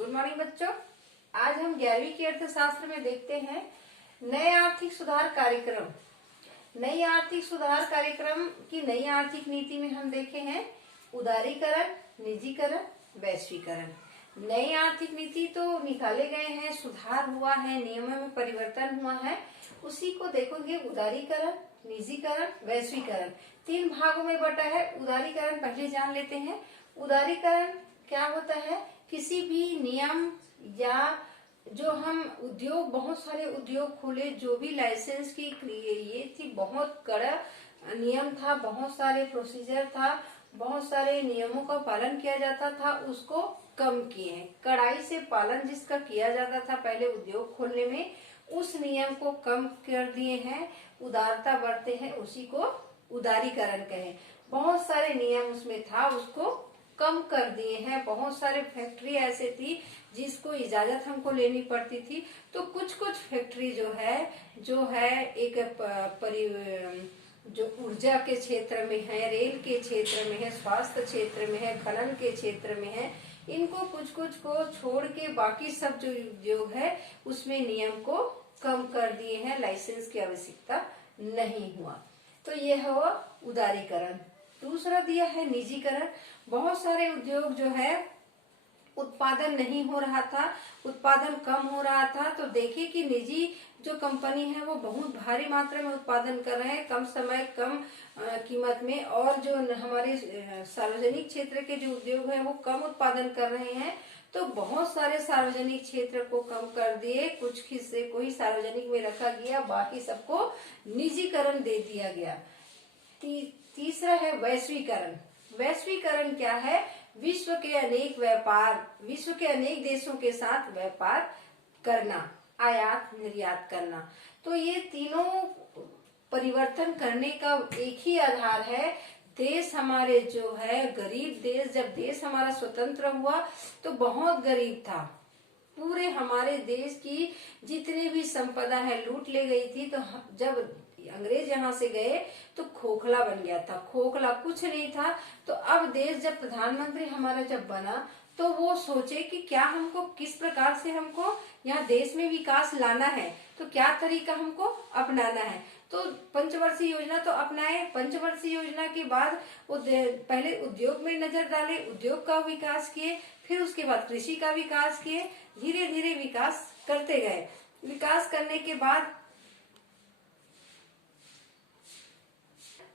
Good morning बच्चों। आज हम 11वीं के अर्थशास्त्र में देखते हैं नए आर्थिक सुधार कार्यक्रम। नई आर्थिक सुधार कार्यक्रम की नई आर्थिक नीति में हम देखे हैं उदारीकरण, निजीकरण, वैश्वीकरण। नई आर्थिक नीति तो निकाले गए हैं, सुधार हुआ है, नियमों में परिवर्तन हुआ है, उसी को देखोगे उदारीकरण, निजीकरण, वैश्वीकरण। 3 भागों में बटा है। उदारीकरण पहले जान लेते हैं। उदारीकरण क्या होता है? किसी भी नियम या जो हम उद्योग, बहुत सारे उद्योग खोले, जो भी लाइसेंस की ये थी, बहुत कड़ा नियम था, बहुत सारे प्रोसीजर था, बहुत सारे नियमों का पालन किया जाता था, उसको कम किए हैं। कड़ाई से पालन जिसका किया जाता था पहले उद्योग खोलने में, उस नियम को कम कर दिए हैं, उदारता बढ़ते हैं, उसी को उदारीकरण कहें। बहुत सारे नियम उसमें था, उसको कम कर दिए हैं। बहुत सारे फैक्ट्री ऐसे थी जिसको इजाजत हमको लेनी पड़ती थी, तो कुछ कुछ फैक्ट्री जो है एक जो ऊर्जा के क्षेत्र में है, रेल के क्षेत्र में है, स्वास्थ्य क्षेत्र में है, खनन के क्षेत्र में है, इनको कुछ कुछ को छोड़ के बाकी सब जो उद्योग है उसमें नियम को कम कर दिए हैं, लाइसेंस की आवश्यकता नहीं हुआ। तो यह हुआ उदारीकरण। दूसरा दिया है निजीकरण। बहुत सारे उद्योग जो है उत्पादन नहीं हो रहा था, उत्पादन कम हो रहा था, तो देखिए कि निजी जो कंपनी है वो बहुत भारी मात्रा में उत्पादन कर रहे हैं, कम समय कम कीमत में, और जो हमारे सार्वजनिक क्षेत्र के जो उद्योग है वो कम उत्पादन कर रहे हैं। तो बहुत सारे सार्वजनिक क्षेत्र को कम कर दिए, कुछ हिस्से को ही सार्वजनिक में रखा गया, बाकी सबको निजीकरण दे दिया गया। तीसरा है वैश्वीकरण। वैश्वीकरण क्या है? विश्व के अनेक देशों के साथ व्यापार करना, आयात निर्यात करना। तो ये तीनों परिवर्तन करने का एक ही आधार है। देश हमारे जो है गरीब देश, जब देश हमारा स्वतंत्र हुआ तो बहुत गरीब था, पूरे हमारे देश की जितनी भी संपदा है लूट ले गई थी। तो जब अंग्रेज यहाँ से गए तो खोखला बन गया था, खोखला कुछ नहीं था। तो अब देश जब प्रधानमंत्री हमारा जब बना तो वो सोचे कि क्या हमको, किस प्रकार से हमको यहाँ देश में विकास लाना है, तो क्या तरीका हमको अपनाना है। तो पंचवर्षीय योजना तो अपनाए। पंचवर्षीय योजना के बाद वो पहले उद्योग में नजर डाले, उद्योग का विकास किए, फिर उसके बाद कृषि का विकास किए, धीरे धीरे विकास करते गए। विकास करने के बाद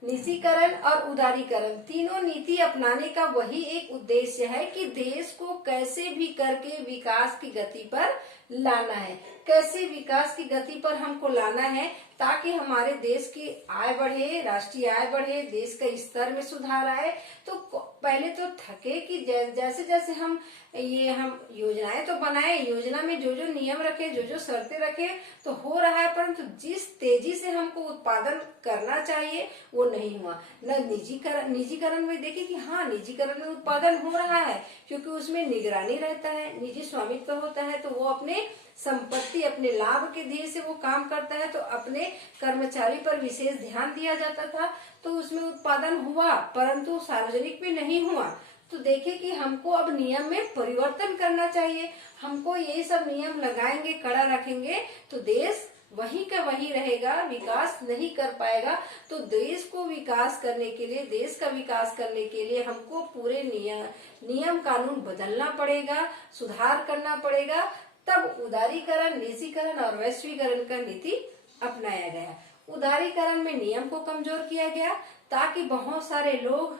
निजीकरण और उदारीकरण तीनों नीति अपनाने का वही एक उद्देश्य है कि देश को कैसे भी करके विकास की गति पर लाना है, कैसे विकास की गति पर हमको लाना है ताकि हमारे देश की आय बढ़े, राष्ट्रीय आय बढ़े, देश का स्तर में सुधार आए। तो पहले तो थके कि जैसे जैसे हम योजनाएं तो बनाए, योजना में जो जो नियम रखे, जो जो शर्तें रखे तो हो रहा है, परंतु जिस तेजी से हमको उत्पादन करना चाहिए वो नहीं हुआ। न निजीकरण में देखिए कि हाँ, निजीकरण में उत्पादन हो रहा है क्योंकि उसमें निगरानी रहता है, निजी स्वामित्व होता है, तो वो अपने संपत्ति, अपने लाभ के ध्येय से वो काम करता है, तो अपने कर्मचारी पर विशेष ध्यान दिया जाता था, तो उसमें उत्पादन हुआ, परंतु सार्वजनिक में नहीं हुआ। तो देखिए कि हमको अब नियम में परिवर्तन करना चाहिए। हमको ये सब नियम लगाएंगे, कड़ा रखेंगे तो देश वही का वही रहेगा, विकास नहीं कर पाएगा। तो देश को विकास करने के लिए, देश का विकास करने के लिए हमको पूरे नियम कानून बदलना पड़ेगा, सुधार करना पड़ेगा। तब उदारीकरण, निजीकरण और वैश्वीकरण का नीति अपनाया गया। उदारीकरण में नियम को कमजोर किया गया ताकि बहुत सारे लोग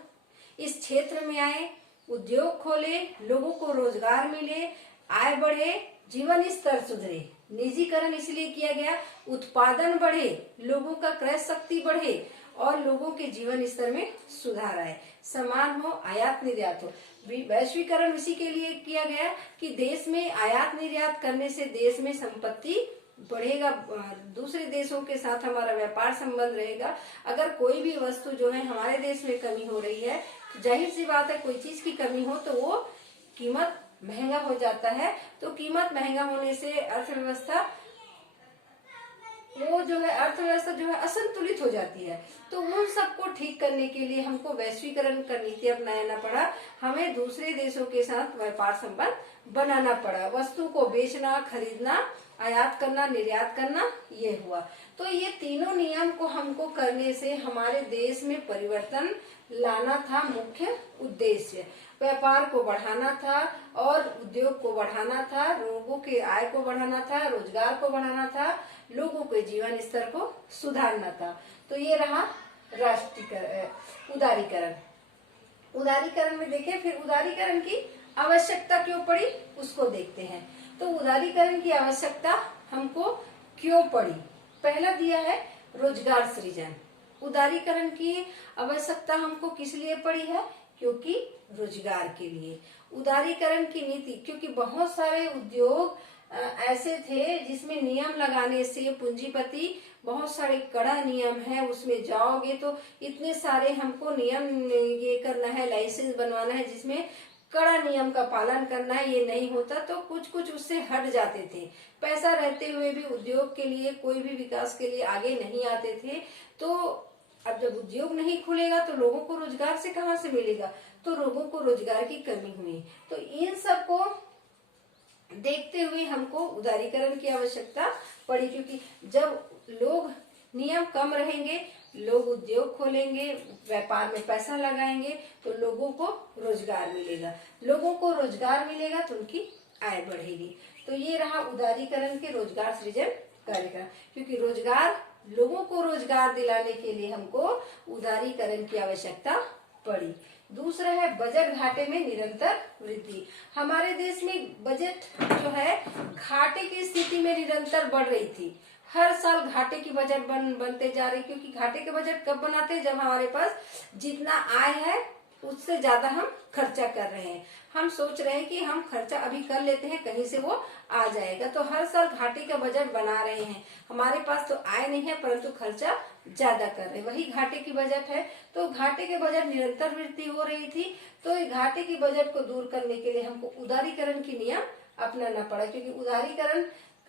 इस क्षेत्र में आए, उद्योग खोले, लोगों को रोजगार मिले, आय बढ़े, जीवन स्तर सुधरे। निजीकरण इसलिए किया गया, उत्पादन बढ़े, लोगों का क्रय शक्ति बढ़े और लोगों के जीवन स्तर में सुधार आए, समान हो, आयात निर्यात हो। वैश्वीकरण इसी के लिए किया गया कि देश में आयात निर्यात करने से देश में संपत्ति बढ़ेगा, दूसरे देशों के साथ हमारा व्यापार संबंध रहेगा। अगर कोई भी वस्तु जो है हमारे देश में कमी हो रही है, जाहिर सी बात है, कोई चीज की कमी हो तो वो कीमत महंगा हो जाता है। तो कीमत महंगा होने से अर्थव्यवस्था वो जो है अर्थव्यवस्था जो है असंतुलित हो जाती है। तो उन सबको ठीक करने के लिए हमको वैश्वीकरण का नीति अपनाना पड़ा। हमें दूसरे देशों के साथ व्यापार संबंध बनाना पड़ा। वस्तु को बेचना, खरीदना, आयात करना, निर्यात करना, ये हुआ। तो ये तीनों नियम को हमको करने से हमारे देश में परिवर्तन लाना था मुख्य उद्देश्य। व्यापार को बढ़ाना था और उद्योग को बढ़ाना था, लोगों के आय को बढ़ाना था, रोजगार को बढ़ाना था, लोगों के जीवन स्तर को सुधारना था। तो ये रहा उदारीकरण। उदारीकरण में देखें, फिर उदारीकरण की आवश्यकता क्यों पड़ी उसको देखते हैं। तो उदारीकरण की आवश्यकता हमको क्यों पड़ी? पहला दिया है रोजगार सृजन। उदारीकरण की आवश्यकता हमको किस लिए पड़ी है? क्योंकि रोजगार के लिए। उदारीकरण की नीति, क्योंकि बहुत सारे उद्योग ऐसे थे जिसमें नियम लगाने से पूंजीपति, बहुत सारे कड़ा नियम है, उसमें जाओगे तो इतने सारे हमको नियम ये करना है, लाइसेंस बनवाना है जिसमें कड़ा नियम का पालन करना है, ये नहीं होता तो कुछ कुछ उससे हट जाते थे। पैसा रहते हुए भी उद्योग के लिए, कोई भी विकास के लिए आगे नहीं आते थे। तो अब जब उद्योग नहीं खुलेगा तो लोगों को रोजगार से कहाँ से मिलेगा? तो लोगों को रोजगार की कमी हुई। तो इन सब को देखते हुए हमको उदारीकरण की आवश्यकता पड़ी, क्योंकि जब लोग नियम कम रहेंगे, लोग उद्योग खोलेंगे, व्यापार में पैसा लगाएंगे तो लोगों को रोजगार मिलेगा। लोगों को रोजगार मिलेगा तो उनकी आय बढ़ेगी। तो ये रहा उदारीकरण के रोजगार सृजन कार्यक्रम। क्योंकि रोजगार, लोगों को रोजगार दिलाने के लिए हमको उदारीकरण की आवश्यकता पड़ी। दूसरा है बजट घाटे में निरंतर वृद्धि। हमारे देश में बजट जो है घाटे की स्थिति में निरंतर बढ़ रही थी। हर साल घाटे की बजट बनते जा रही, क्योंकि घाटे के बजट कब बनाते हैं? जब हमारे पास जितना आय है उससे ज्यादा हम खर्चा कर रहे हैं। हम सोच रहे हैं कि हम खर्चा अभी कर लेते हैं, कहीं से वो आ जाएगा, तो हर साल घाटे का बजट बना रहे हैं। हमारे पास तो आय नहीं है परंतु खर्चा ज्यादा कर रहे हैं, वही घाटे की बजट है। तो घाटे के बजट निरंतर वृद्धि हो रही थी। तो घाटे की बजट को दूर करने के लिए हमको उदारीकरण की नियम अपनाना पड़ा। क्योंकि उदारीकरण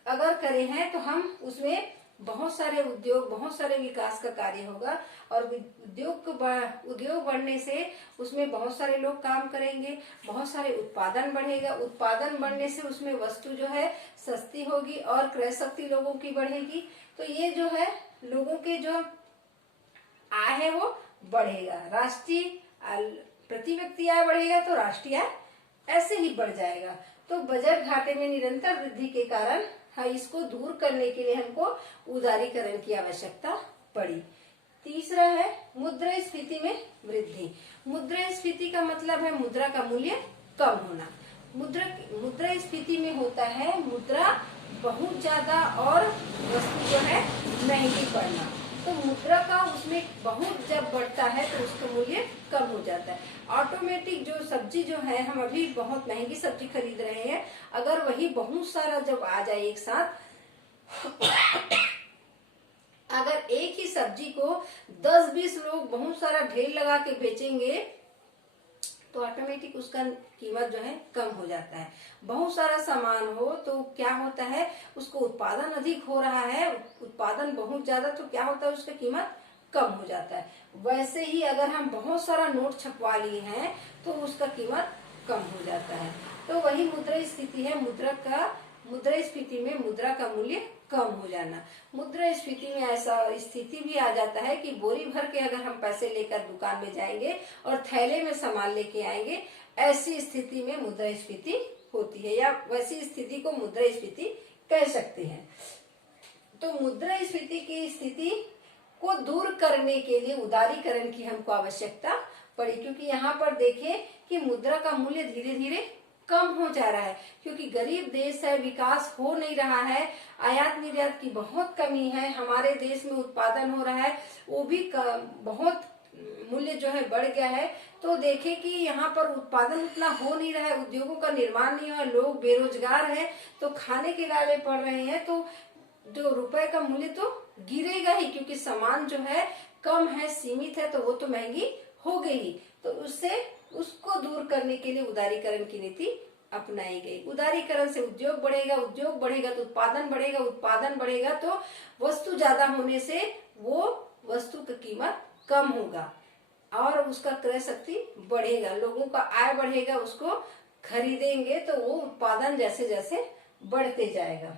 अगर करे हैं तो हम उसमें बहुत सारे उद्योग, बहुत सारे विकास का कार्य होगा। और उद्योग बढ़ने से उसमें बहुत सारे लोग काम करेंगे, बहुत सारे उत्पादन बढ़ेगा। उत्पादन बढ़ने से उसमें वस्तु जो है सस्ती होगी और क्रय शक्ति लोगों की बढ़ेगी। तो ये जो है लोगों के जो आय है वो बढ़ेगा। राष्ट्रीय प्रति व्यक्ति आय बढ़ेगा तो राष्ट्रीय आय ऐसे ही बढ़ जाएगा। तो बजट घाटे में निरंतर वृद्धि के कारण इसको दूर करने के लिए हमको उदारीकरण की आवश्यकता पड़ी। तीसरा है मुद्रास्फीति में वृद्धि। मुद्रास्फीति का मतलब है मुद्रा का मूल्य कम होना। मुद्रास्फीति में होता है मुद्रा बहुत ज्यादा और वस्तु जो है महंगी पड़ना। तो मुद्रा का उसमें बहुत जब बढ़ता है तो उसका मूल्य कम हो जाता है। ऑटोमेटिक जो सब्जी जो है, हम अभी बहुत महंगी सब्जी खरीद रहे हैं, अगर वही बहुत सारा जब आ जाए एक साथ, अगर एक ही सब्जी को 10-20 लोग बहुत सारा ढेर लगा के बेचेंगे तो ऑटोमेटिक उसका कीमत जो है कम हो जाता है। बहुत सारा सामान हो तो क्या होता है, उसको उत्पादन अधिक हो रहा है, उत्पादन बहुत ज्यादा, तो क्या होता है उसका कीमत कम हो जाता है। वैसे ही अगर हम बहुत सारा नोट छपवा लिए हैं तो उसका कीमत कम हो जाता है। तो वही मुद्रास्फीति है। मुद्रास्फीति में मुद्रा का मूल्य कम हो जाना। मुद्रास्फीति में ऐसा स्थिति भी आ जाता है कि बोरी भर के अगर हम पैसे लेकर दुकान में जाएंगे और थैले में सामान लेके आएंगे, ऐसी स्थिति में मुद्रास्फीति होती है, या वैसी स्थिति को मुद्रास्फीति कह सकते हैं। तो मुद्रास्फीति की स्थिति को दूर करने के लिए उदारीकरण की हमको आवश्यकता पड़ी। क्योंकि यहाँ पर देखें कि मुद्रा का मूल्य धीरे धीरे कम हो जा रहा है, क्योंकि गरीब देश है, विकास हो नहीं रहा है, आयात निर्यात की बहुत कमी है, हमारे देश में उत्पादन हो रहा है वो भी बहुत मूल्य जो है बढ़ गया है। तो देखें कि यहाँ पर उत्पादन उतना हो नहीं रहा है, उद्योगों का निर्माण नहीं हुआ, लोग बेरोजगार हैं, तो खाने के लाले पड़ रहे हैं, तो जो रुपए का मूल्य तो गिरेगा ही, क्योंकि सामान जो है कम है, सीमित है, तो वो तो महंगी हो गई। तो उसको दूर करने के लिए उदारीकरण की नीति अपनाई गई। उदारीकरण से उद्योग बढ़ेगा, उद्योग बढ़ेगा तो उत्पादन बढ़ेगा, उत्पादन बढ़ेगा तो वस्तु ज्यादा होने से वो वस्तु की कीमत कम होगा और उसका क्रय शक्ति बढ़ेगा, लोगों का आय बढ़ेगा, उसको खरीदेंगे तो वो उत्पादन जैसे जैसे बढ़ते जाएगा।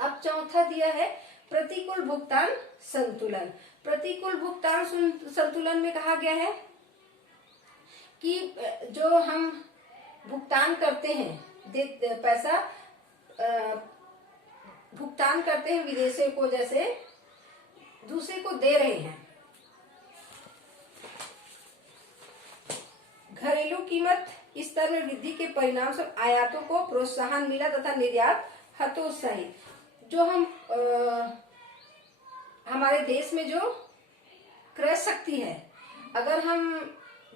अब चौथा दिया है प्रतिकूल भुगतान संतुलन। प्रतिकूल भुगतान संतुलन में कहा गया है कि जो हम भुगतान करते हैं, पैसा भुगतान करते हैं विदेशों को, जैसे दूसरे को दे रहे हैं, घरेलू कीमत स्तर में वृद्धि के परिणाम स्वरूप आयातों को प्रोत्साहन मिला तथा निर्यात हतोत्साहित। जो हम हमारे देश में जो क्रय शक्ति है, अगर हम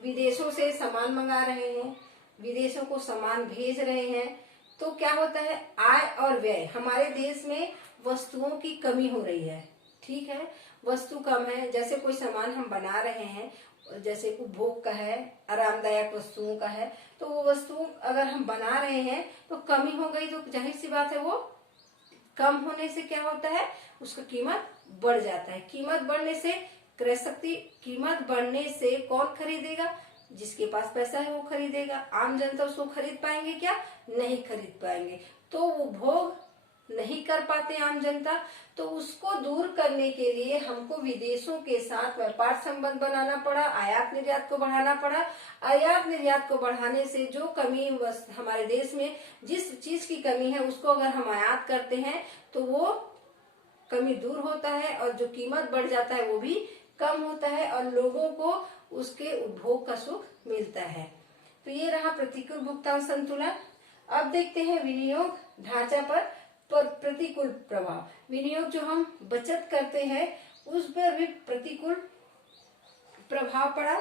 विदेशों से सामान मंगा रहे हैं, विदेशों को सामान भेज रहे हैं, तो क्या होता है, आय और व्यय, हमारे देश में वस्तुओं की कमी हो रही है। ठीक है, वस्तु कम है, जैसे कोई सामान हम बना रहे हैं, जैसे उपभोग का है, आरामदायक वस्तुओं का है, तो वो वस्तु अगर हम बना रहे हैं तो कमी हो गई, तो जाहिर सी बात है वो कम होने से क्या होता है, उसका कीमत बढ़ जाता है। कीमत बढ़ने से क्रय शक्ति, कीमत बढ़ने से कौन खरीदेगा, जिसके पास पैसा है वो खरीदेगा। आम जनता उसको खरीद पाएंगे क्या, नहीं खरीद पाएंगे, तो वो भोग नहीं कर पाते आम जनता। तो उसको दूर करने के लिए हमको विदेशों के साथ व्यापार संबंध बनाना पड़ा, आयात निर्यात को बढ़ाना पड़ा। आयात निर्यात को बढ़ाने से जो कमी हमारे देश में जिस चीज की कमी है उसको अगर हम आयात करते हैं तो वो कमी दूर होता है और जो कीमत बढ़ जाता है वो भी कम होता है और लोगों को उसके उपभोग का सुख मिलता है। तो ये रहा प्रतिकूल भुगतान संतुलन। अब देखते हैं विनियोग ढांचा पर प्रतिकूल प्रभाव। विनियोग जो हम बचत करते हैं उस पर भी प्रतिकूल प्रभाव पड़ा।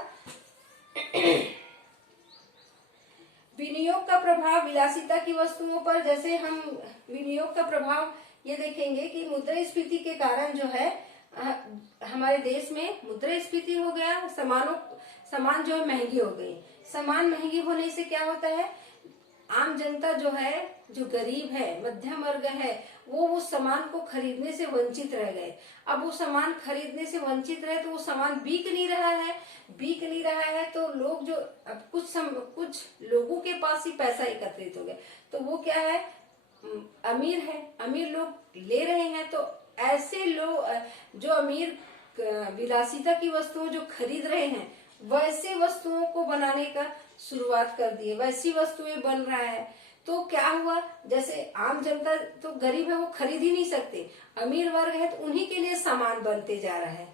विनियोग का प्रभाव विलासिता की वस्तुओं पर, जैसे हम विनियोग का प्रभाव ये देखेंगे कि मुद्रास्फीति के कारण जो है हमारे देश में मुद्रास्फीति हो गया, सामान जो है महंगी हो गई। सामान महंगी होने से क्या होता है, आम जनता जो है, जो गरीब है, मध्यम वर्ग है, वो उस सामान को खरीदने से वंचित रह गए। अब वो सामान खरीदने से वंचित रहे तो वो सामान बिक नहीं रहा है तो लोग जो अब कुछ लोगों के पास ही पैसा एकत्रित हो गया, तो वो क्या है, अमीर है, अमीर लोग ले रहे हैं। तो ऐसे लोग जो अमीर विलासिता की वस्तुओं जो खरीद रहे हैं वैसे वस्तुओं को बनाने का शुरुआत कर दिए, वैसी वस्तुएं बन रहा है। तो क्या हुआ, जैसे आम जनता तो गरीब है वो खरीद ही नहीं सकते, अमीर वर्ग है तो उन्हीं के लिए सामान बनते जा रहा है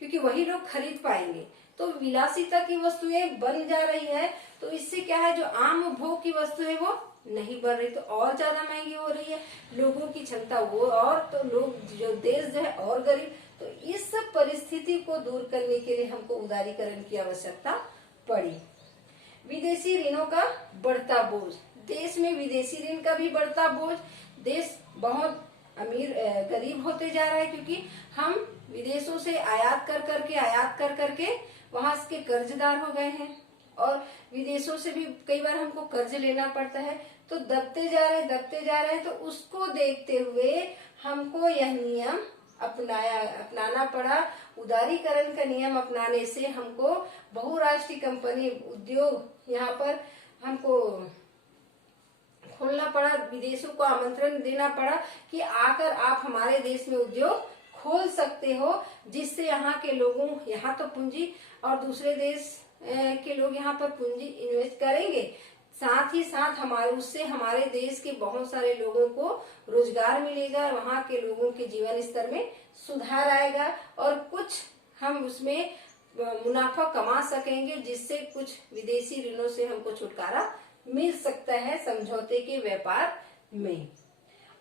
क्योंकि वही लोग खरीद पाएंगे। तो विलासिता की वस्तुएं बन जा रही है, तो इससे क्या है, जो आम उपभोग की वस्तुएं वो नहीं बढ़ रही तो और ज्यादा महंगी हो रही है, लोगों की क्षमता वो और, तो लोग जो देश जो है और गरीब। तो इस परिस्थिति को दूर करने के लिए हमको उदारीकरण की आवश्यकता पड़ी। विदेशी ऋणों का बढ़ता बोझ, देश में विदेशी ऋण का भी बढ़ता बोझ, देश बहुत गरीब होते जा रहा है क्योंकि हम विदेशों से आयात कर करके वहां के कर्जदार हो गए हैं और विदेशों से भी कई बार हमको कर्ज लेना पड़ता है, तो दबते जा रहे हैं। तो उसको देखते हुए हमको यह नियम अपनाना पड़ा। उदारीकरण का नियम अपनाने से हमको बहुराष्ट्रीय कंपनी उद्योग यहाँ पर हमको खोलना पड़ा, विदेशों को आमंत्रण देना पड़ा कि आकर आप हमारे देश में उद्योग खोल सकते हो, जिससे यहाँ के लोगों, यहाँ तो पूंजी और दूसरे देश के लोग यहाँ पर पूंजी इन्वेस्ट करेंगे, साथ ही साथ उससे हमारे देश के बहुत सारे लोगों को रोजगार मिलेगा, वहाँ के लोगों के जीवन स्तर में सुधार आएगा और कुछ हम उसमें मुनाफा कमा सकेंगे, जिससे कुछ विदेशी ऋणों से हमको छुटकारा मिल सकता है समझौते के व्यापार में।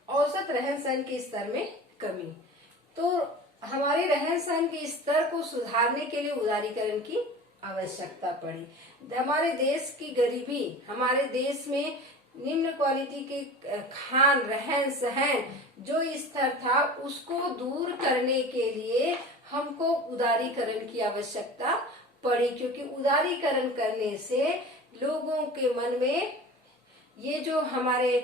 औसत रहन सहन के स्तर में कमी, तो हमारे रहन सहन के स्तर को सुधारने के लिए उदारीकरण की आवश्यकता पड़ी। हमारे देश की गरीबी, हमारे देश में निम्न क्वालिटी के खान रहन सहन जो स्तर था उसको दूर करने के लिए हमको उदारीकरण की आवश्यकता पड़ी, क्योंकि उदारीकरण करने से लोगों के मन में ये जो हमारे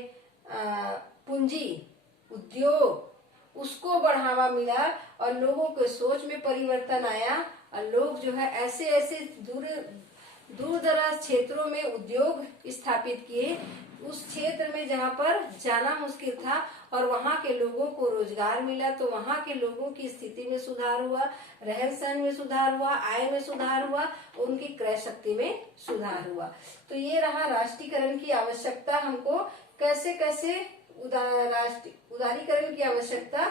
पूंजी उद्योग उसको बढ़ावा मिला और लोगों के सोच में परिवर्तन आया और लोग जो है ऐसे ऐसे दूर दराज क्षेत्रों में उद्योग स्थापित किए, उस क्षेत्र में जहाँ पर जाना मुश्किल था और वहाँ के लोगों को रोजगार मिला, तो वहाँ के लोगों की स्थिति में सुधार हुआ, रहन सहन में सुधार हुआ, आय में सुधार हुआ, उनकी क्रय शक्ति में सुधार हुआ। तो ये रहा राष्ट्रीयकरण की आवश्यकता, हमको कैसे कैसे उदारीकरण की आवश्यकता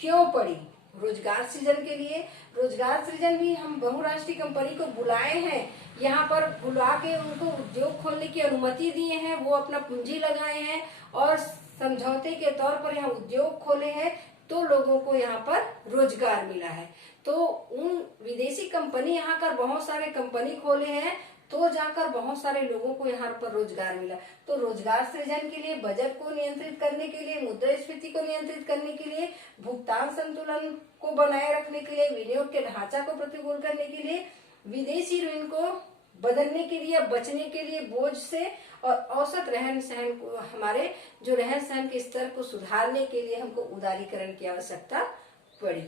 क्यों पड़ी। रोजगार सृजन के लिए, रोजगार सृजन भी हम बहुराष्ट्रीय कंपनी को बुलाए हैं, यहाँ पर बुला के उनको उद्योग खोलने की अनुमति दिए हैं, वो अपना पूंजी लगाए हैं और समझौते के तौर पर यहाँ उद्योग खोले हैं, तो लोगों को यहाँ पर रोजगार मिला है। तो उन विदेशी कंपनी यहाँ कर बहुत सारे कंपनी खोले हैं, तो जाकर बहुत सारे लोगों को यहाँ पर रोजगार मिला। तो रोजगार सृजन के लिए, बजट को नियंत्रित करने के लिए, मुद्रास्फीति को नियंत्रित करने के लिए, भुगतान संतुलन को बनाए रखने के लिए, विनियोग के ढांचा को प्रतिकूल करने के लिए, विदेशी ऋण को बदलने के लिए, बचने के लिए बोझ से, और औसत रहन सहन को, हमारे जो रहन सहन के स्तर को सुधारने के लिए हमको उदारीकरण की आवश्यकता पड़ी।